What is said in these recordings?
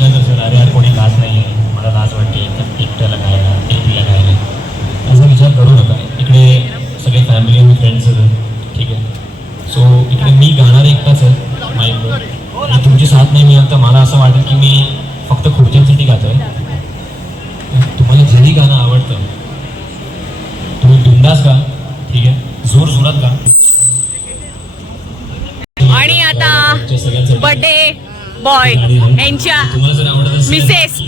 विचार करतो अरे यार कोणी लाज नाही आहे, मला लाज वाटते एकट्याला गायला, एकटीला गायला, असा विचार करू नका. इकडे सगळे फॅमिली आणि फ्रेंड्स आहेत, ठीक आहे. सो इकडे मी गाणार एकटाच आहे माईकवर, आणि तुमची साथ नाही मिळाल तर मला असं वाटेल की मी फक्त खुर्च्यांसाठी गातोय. तुम्हाला जरी गाणं आवडतं तुम्ही बिंदास गा, ठीक आहे, जोर जोरात गा. आणि आता बर्थडे बॉय यांच्या मिसेस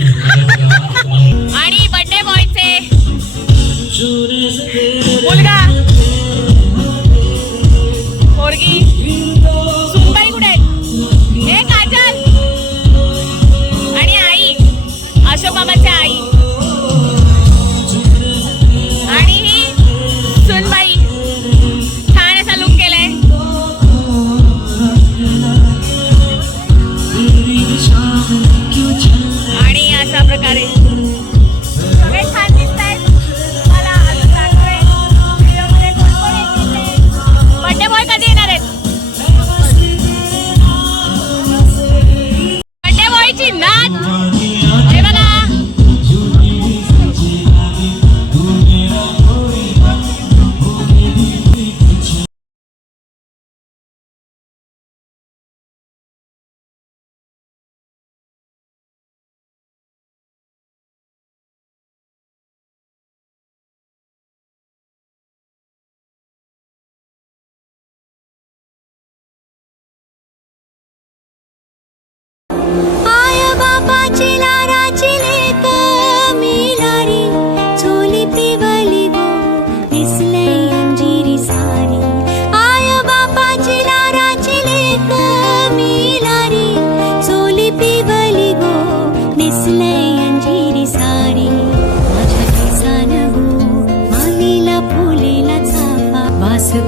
आणि बर्थडे बॉयचे मुलगा पोरगी सुनबाई कुठे आहेत? हे काजल आणि आई अशोक बाबाची आई आणि ही सुनबाई. छान असा लुक केलाय. आणि अशा प्रकारे सगळे छान दिसतायत. मला अजून दाखवूया व्हिडिओमध्ये कोण येते. बर्थडे बॉय कधी येणार आहेत? बर्थडे बॉयची नाच हे बघा.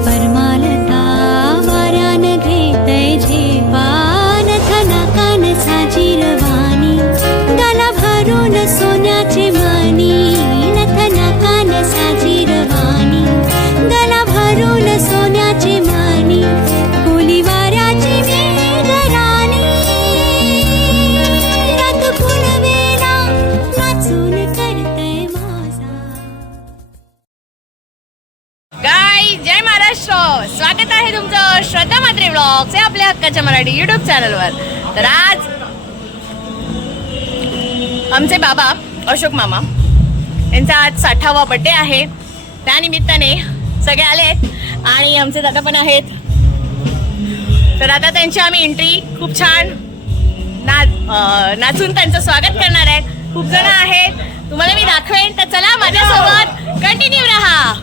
परमालता वाऱ्यान घेतय झेपान थनाकान साजीरवाणी गला भरून सोन्याचे मणी नथनाकान साजीरवाणी गला भरून सोन्याचे मणी कोली वाऱ्याची वेगराणी रात फुलवेला नाचून करतय माझा. जय महाराष्ट्र. स्वागत आहे तुमचं श्रद्धा म्हात्रे व्लॉग्स या आपल्या हक्काच्या मराठी युट्यूब चॅनलवर. तर आज आमचे बाबा अशोक मामा यांचा आज 60वा बर्थडे आहे. त्यानिमित्ताने सगळे आले आहेत आणि आमचे दादा पण आहेत. तर आता त्यांची आम्ही एंट्री खूप छान नाचून त्यांचं स्वागत करणार आहेत. खूप जण आहेत, तुम्हाला मी दाखवेन. तर चला माझ्यासोबत कंटिन्यू राहा.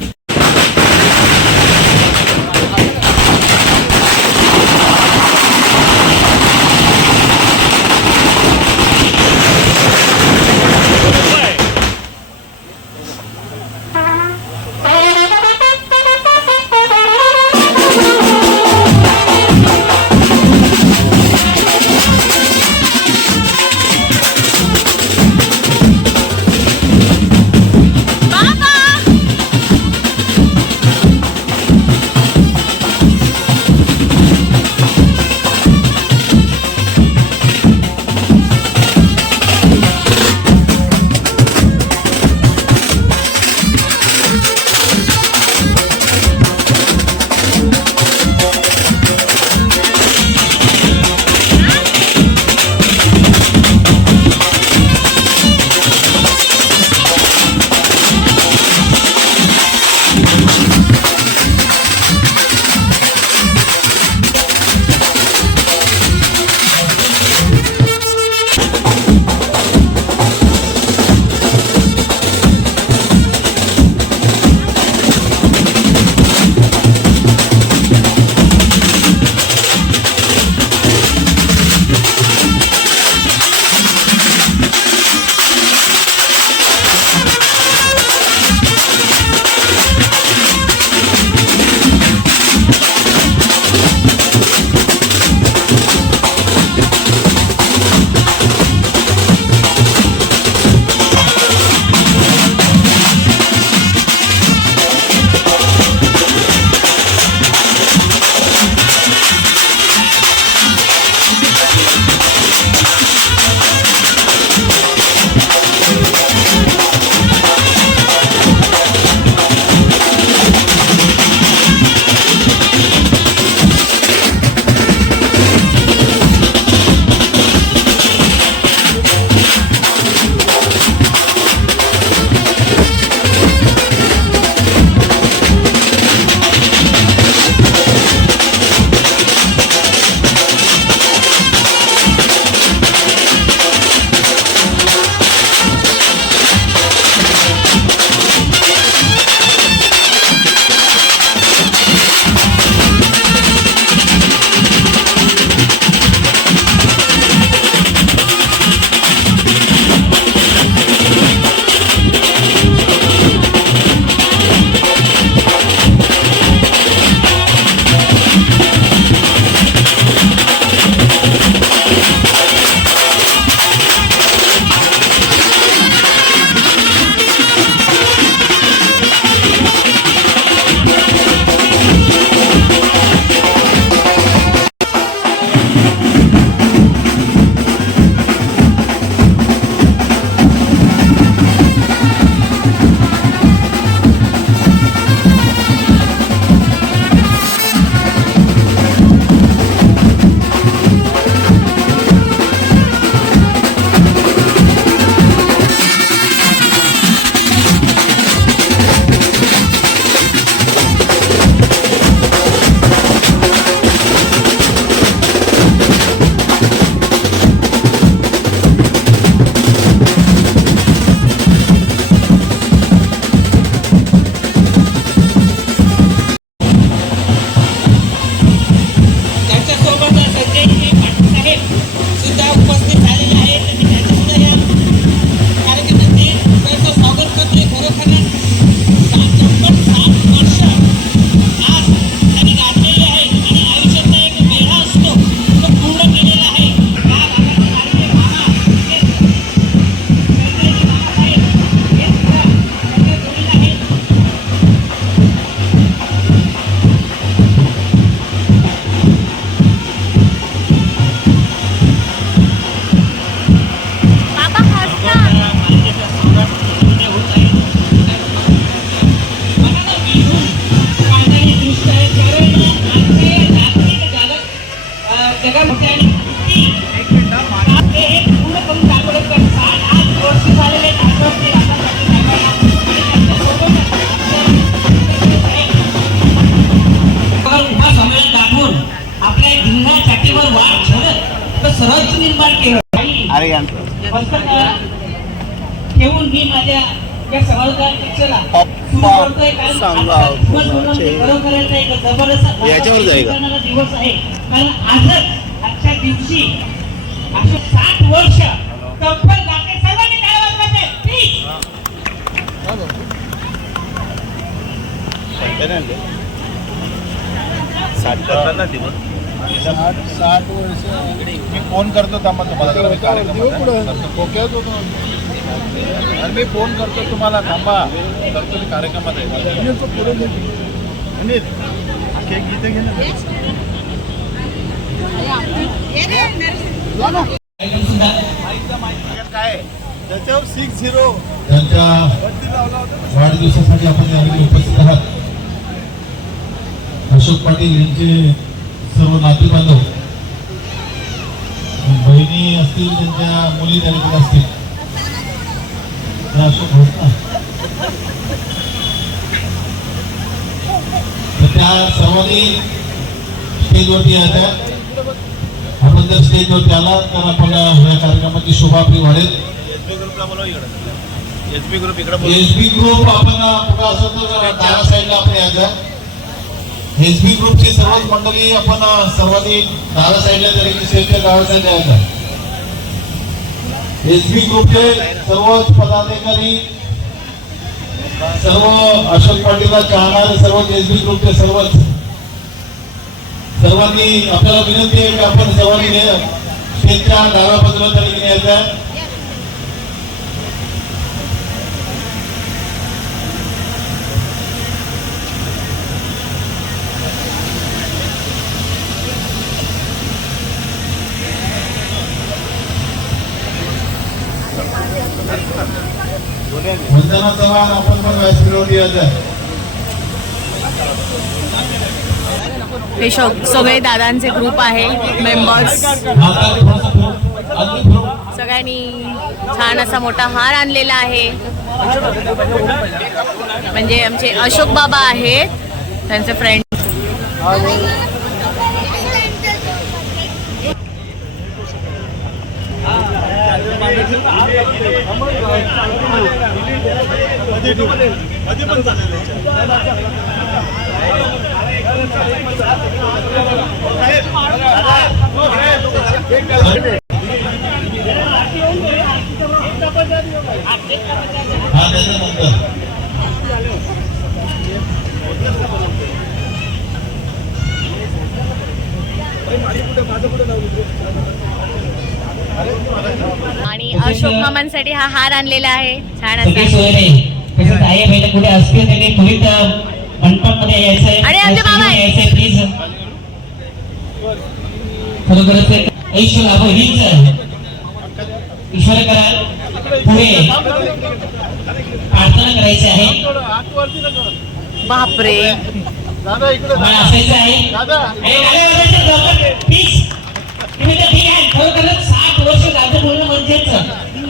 ठेवून मी माझ्या या समाजाच्या पक्षाला सुरू करतोय, कारण खरोखरच एक जबरदस्त दिवस आहे. कारण आजच्या दिवशी असे 60 वर्ष तब्बल जाते. सर्वांनी टाळ्या वाजवायचे, प्लीज. साठ वर्ष मी फोन करतो थांबा तुम्हाला आणि मी फोन करतो तुम्हाला थांबा तर तुम्ही कार्यक्रमात आहे काय त्याच्यावर 60 त्यांच्या वाढदिवसासाठी आपण यावेळी उपस्थित आहात. अशोक पाटील यांचे सर्व नाते बांधव, बहिणी असतील, त्यांच्या मुली त्यांच्याकडे असतील, तर अशोक होत ना, तर त्या सर्वांनी स्टेजवरती यायच्या. आपण जर स्टेजवरती आला तर आपण या कार्यक्रमाची शोभा आपली वाढेल. एसबी ग्रुप इकडे एसबी ग्रुप आपण कुठं असं तर डाव्या साईडला आपण यायचं. एसबी ग्रुपची सर्वच मंडळी आपण सर्वांनी डाव्या साईडला तरी स्टेजच्या डाव्या साईडला यायचं. एसबी ग्रुपचे सर्वच पदाधिकारी, सर्व अशोक पाटीलला चाहणारे सर्वच एसबी ग्रुपचे सर्वांनी आपल्याला विनंती आहे की आपण सर्वांनी स्टेजच्या डाव्या बाजूला तरी यायचं. वंदना चव्हाण आपण पण व्यासपीठावर यायचं. हे सगळे दादांचे ग्रुप आहे, मेंबर्स. सगळ्यांनी छान असा मोठा हार आणलेला आहे. म्हणजे आमचे अशोक बाबा आहेत, त्यांचे फ्रेंड. आणि अशोक मामांसाठी हा हार आणलेला आहे, छान असा. कुठे असतील त्यांनी त्वरित मंडपामध्ये यायचंय आणि आमचे बाबा आहेत. यायचंय प्लीज. खरोखरच एक ऐश्वर लाभ हीच ईश्वर कराल पुढे प्रार्थना करायची आहे. बापरे, दादा इकडे असायचं आहे. प्लीज तुम्ही तर ठीक आहे. खरोखरच 60 वर्ष जातं बोलणं म्हणजेच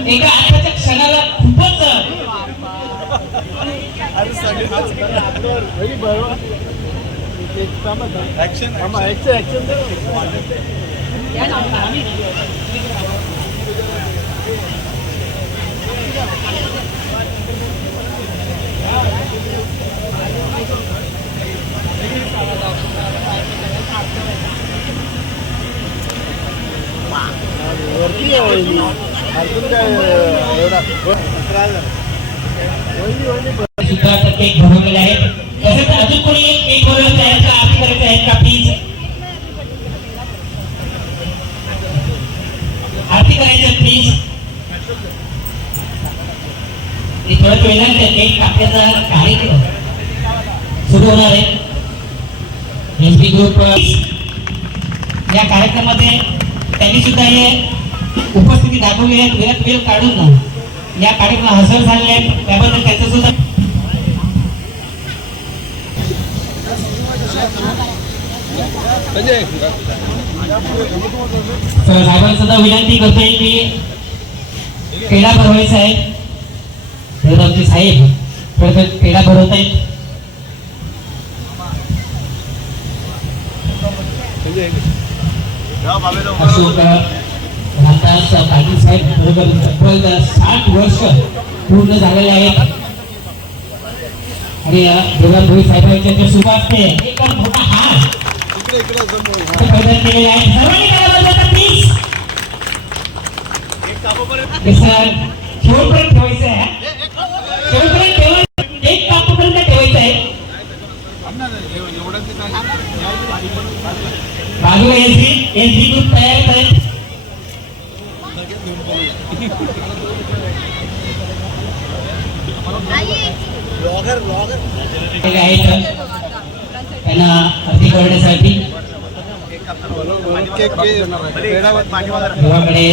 एका आताच्या क्षणाला खूपच सुद्धा केक भरवलेले आहेत. तसेच अजून कोणी केक भरवायचे आहेत का, आरती करायचे आहेत का, प्लीज आरती करायचे प्लीज. थोड्याच वेळाने केक कापण्याचा कार्यक्रम सुरू होणार आहे. एसबी ग्रुप या कार्यक्रमामध्ये त्यांनी सुद्धा हे उपस्थिती दाखवली आहे. वेळात वेळ काढून या कार्यक्रमाला हजर झाले आहेत, त्याबद्दल त्यांचं सुद्धा साहेबांना सुद्धा विनंती करतोय की पेढा भरवायचा आहे. तर आमचे साहेब पेढा भरवत आहेत. अशोक रामदास पाटील साहेब बरोबर तब्बल 60 वर्ष पूर्ण झालेले आहेत आणि देवान भोई साहेबांच्या शुभ असते एक मोठा हार प्रदान केलेले आहे. सर्वांनी करायला पाहिजे प्लीज. सर शेवटपर्यंत ठेवायचं आहे. शेवटपर्यंत ठेवायचं, एक कापूपर्यंत ठेवायचं आहे. बाजूला एसबी ग्रुप तयार आहेत. त्यांना अगदी करण्यासाठी देवाकडे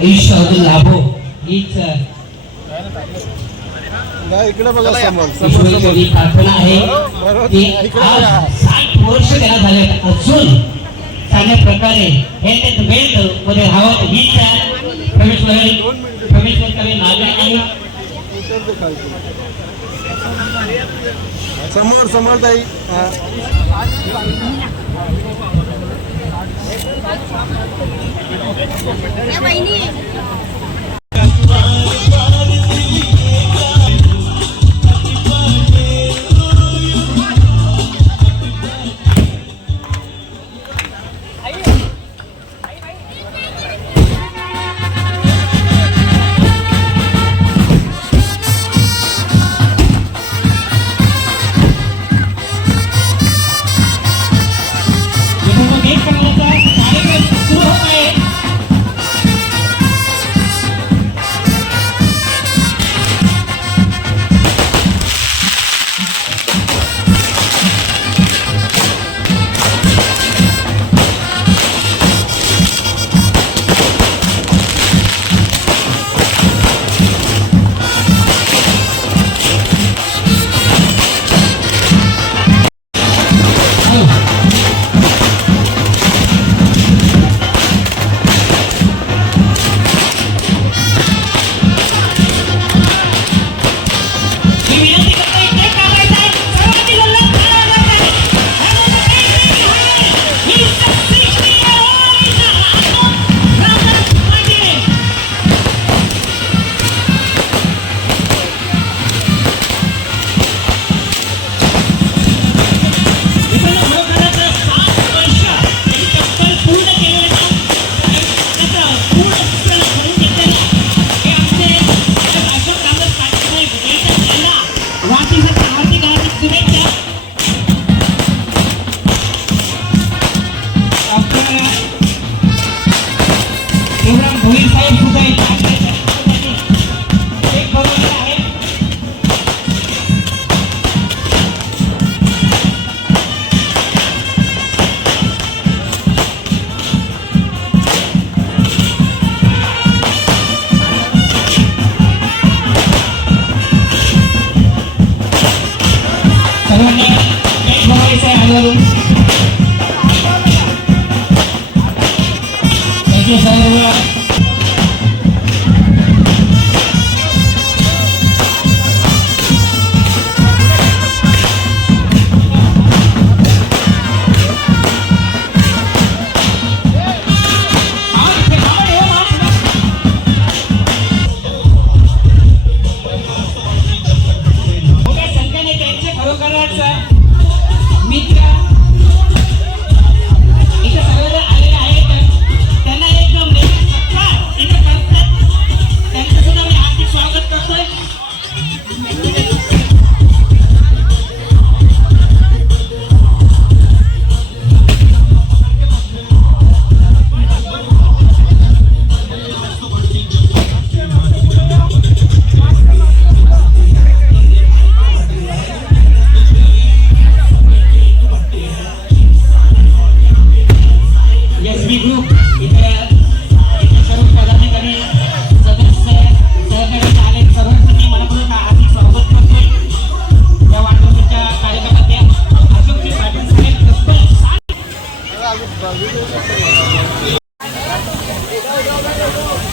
आयुष्य अजून लाभो हीच इकडे बघा ईश्वरी प्रार्थना आहे की आज 60 वर्ष त्याला झाले अजून चांगल्या प्रकारे हे ते वेल्थ मध्ये राहावं हीच प्रवेश मागणी आहे. समोर ताई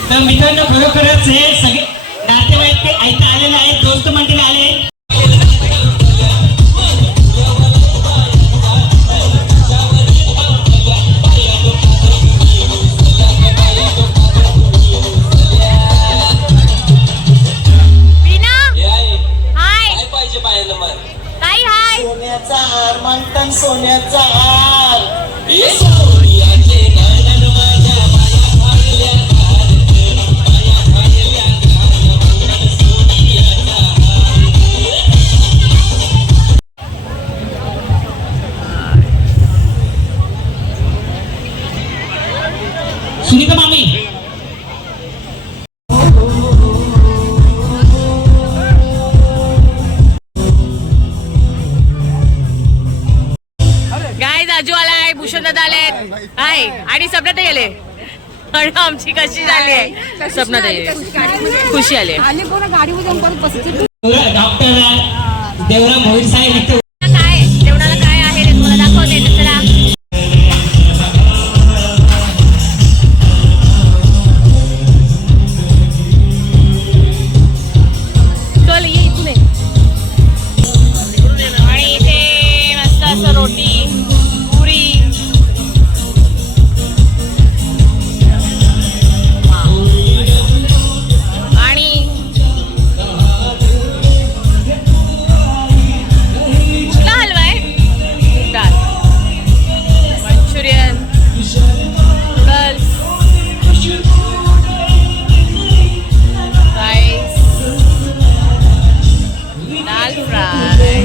तर मित्रांनो खरोखरच हे सगळे नातेवाईक ते ऐकता आलेले आहेत, दोस्त मंडळी आले. आहे आणि स्वप्नात गेले आणि आमची कशी झाली आहे स्वप्नात खुशी आली डॉक्टर देवराम भोईर साहेब इथे काय जेवणाला काय आहे ते तुम्हाला दाखवते चला चल ये इथून आणि इथे मस्त असं रोटी पुरी आणि कुठला हलवा आहे डाळ मंचुरियन नूडल्स राईस दाल फ्राय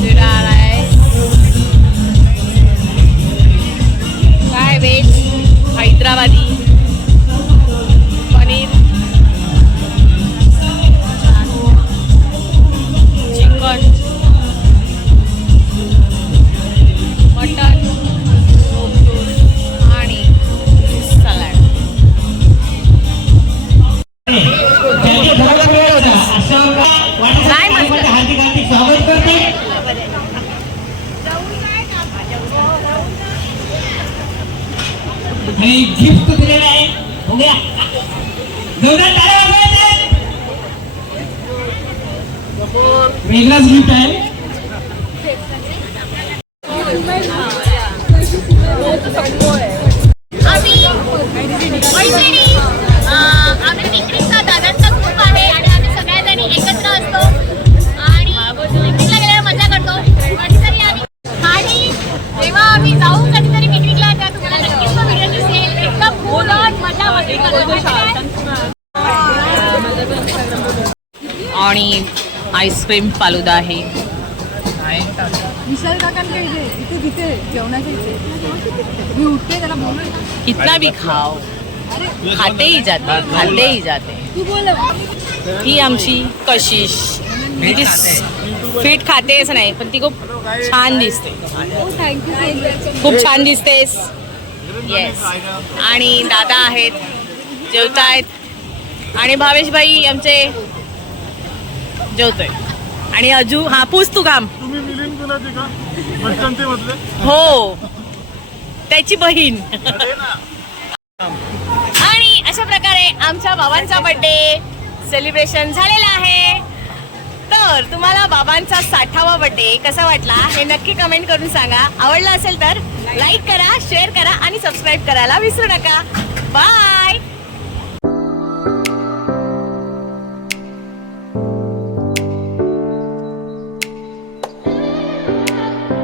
जिरा राईस काय veg Hyderabadi paneer chicken mutton आणि सलाड त्यांचे धोरण वेळ होता असं काय म्हटलं? हार्दिक हार्दिक स्वागत करते आणि गिफ्ट दिलेलं आहे हो गया जोरदार टाळ्या वाजवायच्या वेगळाच गिफ्ट आहे आम्ही मैत्रिणी आम्ही पिकनिकचा दादांचा ग्रुप आहे आणि आम्ही सगळ्याजणी एकत्र असतो आणि पिकनिकला गेल्यावर मजा करतो कधीतरी आम्ही आणि जेव्हा आम्ही जाऊ कधीतरी पिकनिकला तेव्हा तुम्हाला नक्कीच तो व्हिडिओ दिसेल एकदम बोलत मजा मस्ती करतो आणि आईस्क्रीम फालुदा आहे विशाल काकांकडे इथे तिथे जेवणाच्या इथे मी उठते त्याला बोलू कितना भी खाओ खाते ही जाते तू बोल ही आमची कशिश ती फिट खातेच नाही पण ती खूप छान दिसते थँक्यू खूप छान दिसतेस येस आणि दादा आहेत जेवतायत आणि भावेश भाई आमचे जेवतोय आणि अजू हा पूस तू काम तुम्ही मिलिंद गुलाटी का बसस्टँडचे मधले हो त्याची बहीण आणि अशा प्रकारे आमच्या बाबांचा बर्थडे सेलिब्रेशन झालेला आहे तर तुम्हाला बाबांचा 60वा बर्थडे कसा वाटला हे नक्की कमेंट करून सांगा आवडला असेल तर लाईक करा शेअर करा आणि सबस्क्राईब करायला विसरू नका बाय